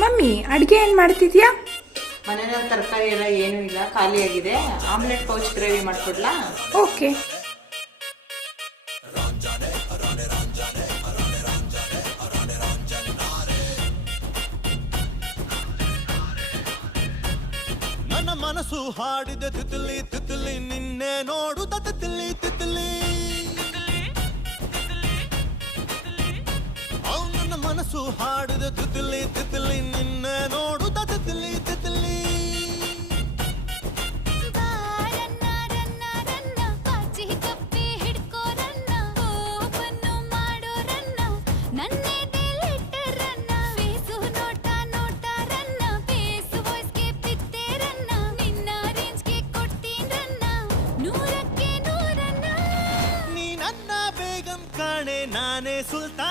Mummy ಅಡುಗೆ ಏನು ಮಾಡ್ತಿದ್ಯಾ? ಮನೆಯಲ್ಲಿ ತರಕಾರಿ ಎಲ್ಲ ಏನೂ ಇಲ್ಲ, ಖಾಲಿಯಾಗಿದೆ. ಆಮ್ಲೆಟ್ ಪೌಚ್ ಗ್ರೇವಿ ಮಾಡ್ಕೊಡ್ಲಾ? ಓಕೆ. ನನ್ನ ಮನಸ್ಸು ಹಾಡಿದ ತಿತ್ಲಿ ತಿತ್ಲಿ ನಿನ್ನೆ ನೋಡುತ್ತ ತಿತ್ಲಿ ತಿತ್ಲಿ. ನನ್ನ ಮನಸ್ಸು ಹಾಡಿದ ತಿತ್ಲಿ ತಿತ್ಲಿ ನಿನ್ನೆ ನೋಡುತ್ತ ತಿತ್ಲಿ ತಿತ್ಲಿ. ನೀ ನನ್ನ ಬೇಗಂ ಕಾಣೆ ನಾನೇ ಸುಲ್ತಾನ್.